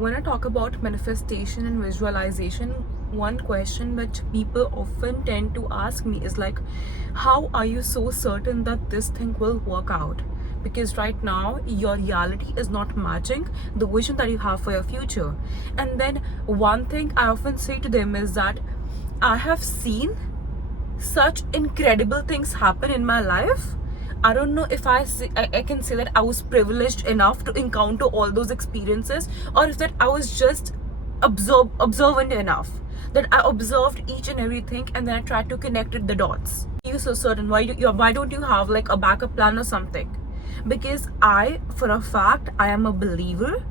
when I talk about manifestation and visualization, one question which people often tend to ask me is like, how are you so certain that this thing will work out? Because right now your reality is not matching the vision that you have for your future. And then one thing I often say to them is that I have seen such incredible things happen in my life. I don't know if I can say that I was privileged enough to encounter all those experiences, or if that I was just observant enough that I observed each and everything and then I tried to connect the dots. You're so certain. Why don't you have like a backup plan or something? Because I, for a fact, I am a believer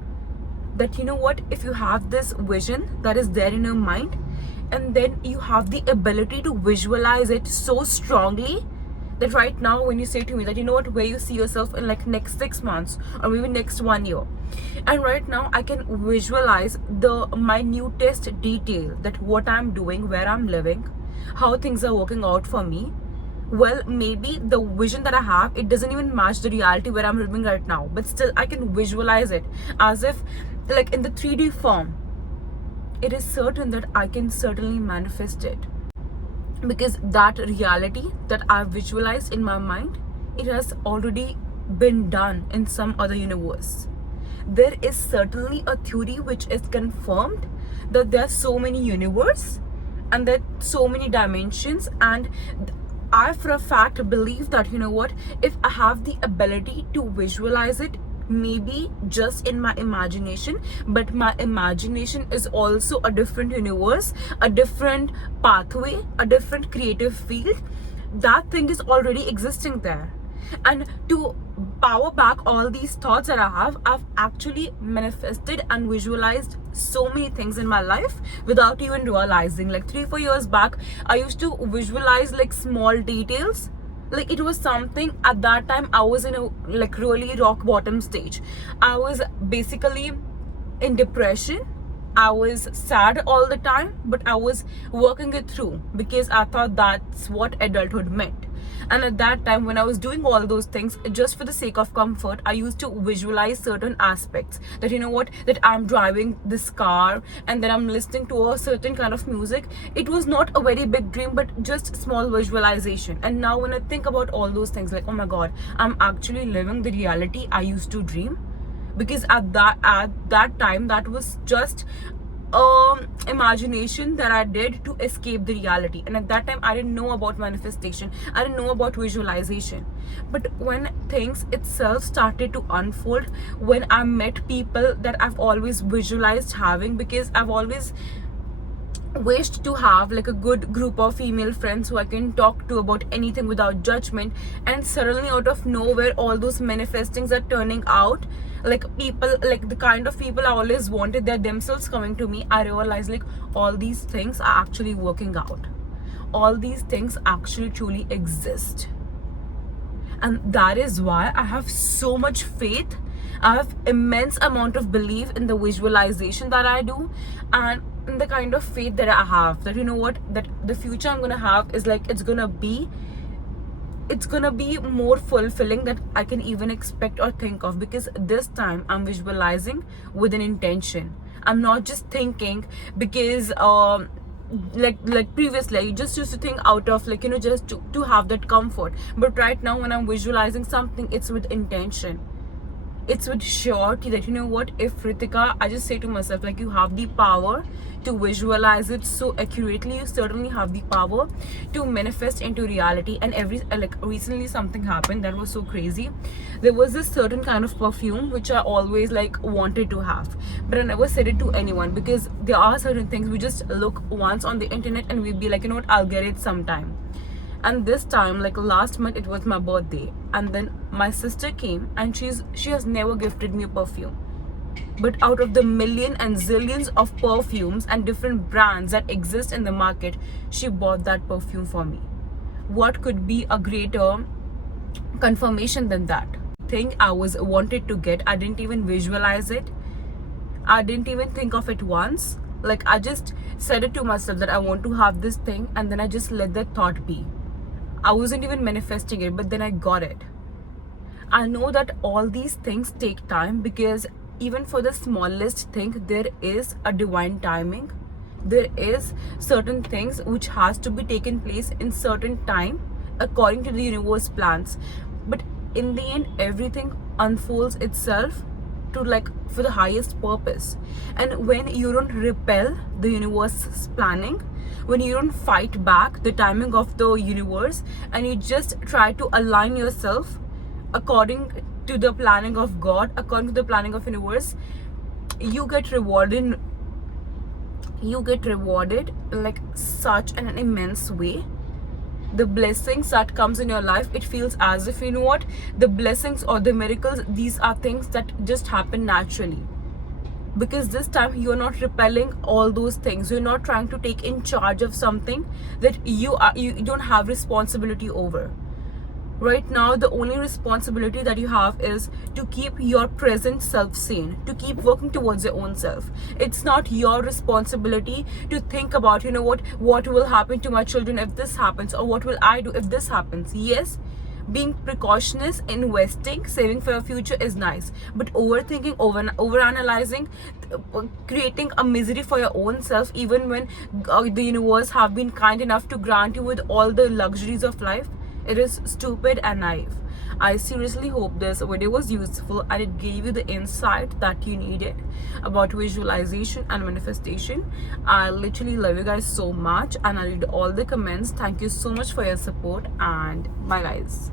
that, you know what, if you have this vision that is there in your mind, and then you have the ability to visualize it so strongly that right now when you say to me that, you know what, where you see yourself in like next 6 months or maybe next 1 year, and right now I can visualize the minutest detail that what I'm doing, where I'm living, how things are working out for me. Well, maybe the vision that I have, it doesn't even match the reality where I'm living right now, but still I can visualize it as if like in the 3D form. It is certain that I can certainly manifest it, because that reality that I've visualized in my mind, it has already been done in some other universe. There is certainly a theory which is confirmed that there are so many universes and there are so many dimensions, and I for a fact believe that, you know what, if I have the ability to visualize it, maybe just in my imagination, but my imagination is also a different universe, a different pathway, a different creative field, that thing is already existing there. And to power back all these thoughts that I've actually manifested and visualized so many things in my life without even realizing. Like 3-4 years back, I used to visualize like small details. Like it was something at that time I was in a like really rock bottom stage. I was basically in depression. I was sad all the time, but I was working it through because I thought that's what adulthood meant. And at that time, when I was doing all those things just for the sake of comfort, I used to visualize certain aspects that, you know what, that I'm driving this car and then I'm listening to a certain kind of music. It was not a very big dream, but just small visualization. And now when I think about all those things, like, oh my God, I'm actually living the reality I used to dream. Because at that time, that was just imagination that I did to escape the reality. And at that time I didn't know about manifestation, I didn't know about visualization. But when things itself started to unfold, when I met people that I've always visualized having, because I've always wished to have like a good group of female friends who I can talk to about anything without judgment, and suddenly out of nowhere all those manifestings are turning out like people, like the kind of people I always wanted, they're themselves coming to me. I realized like all these things are actually working out, all these things actually truly exist. And that is why I have so much faith, I have immense amount of belief in the visualization that I do, and in the kind of faith that I have, that, you know what, that the future I'm gonna have is like, it's gonna be more fulfilling than I can even expect or think of. Because this time I'm visualizing with an intention. I'm not just thinking because like previously I just used to think out of like, you know, just to have that comfort. But right now when I'm visualizing something, it's with intention, it's with surety that, you know what, if Ritika, I just say to myself like, you have the power to visualize it so accurately, you certainly have the power to manifest into reality. And like recently something happened that was so crazy. There was this certain kind of perfume which I always like wanted to have, but I never said it to anyone, because there are certain things we just look once on the internet and we'd be like, you know what, I'll get it sometime. And this time, like last month, it was my birthday, and then my sister came, and she has never gifted me a perfume, but out of the million and zillions of perfumes and different brands that exist in the market, she bought that perfume for me. What could be a greater confirmation than that? Thing I was wanted to get, I didn't even visualize it, I didn't even think of it once. Like I just said it to myself that I want to have this thing, and then I just let that thought be. I wasn't even manifesting it, but then I got it. I know that all these things take time, because even for the smallest thing, there is a divine timing. There is certain things which has to be taken place in certain time according to the universe plans. But in the end, everything unfolds itself to like for the highest purpose. And when you don't repel the universe's planning, when you don't fight back the timing of the universe, and you just try to align yourself according to the planning of God, according to the planning of universe, you get rewarded like such an immense way. The blessings that comes in your life, it feels as if, you know what, the blessings or the miracles, these are things that just happen naturally, because this time you're not repelling all those things. You're not trying to take in charge of something that you don't have responsibility over. Right now, the only responsibility that you have is to keep your present self sane, to keep working towards your own self. It's not your responsibility to think about, you know what will happen to my children if this happens, or what will I do if this happens. Yes, being precautious, investing, saving for your future is nice, but overthinking, over analyzing, creating a misery for your own self, even when the universe have been kind enough to grant you with all the luxuries of life, it is stupid and naive. I seriously hope this video was useful and it gave you the insight that you needed about visualization and manifestation. I literally love you guys so much, and I read all the comments. Thank you so much for your support, and bye guys.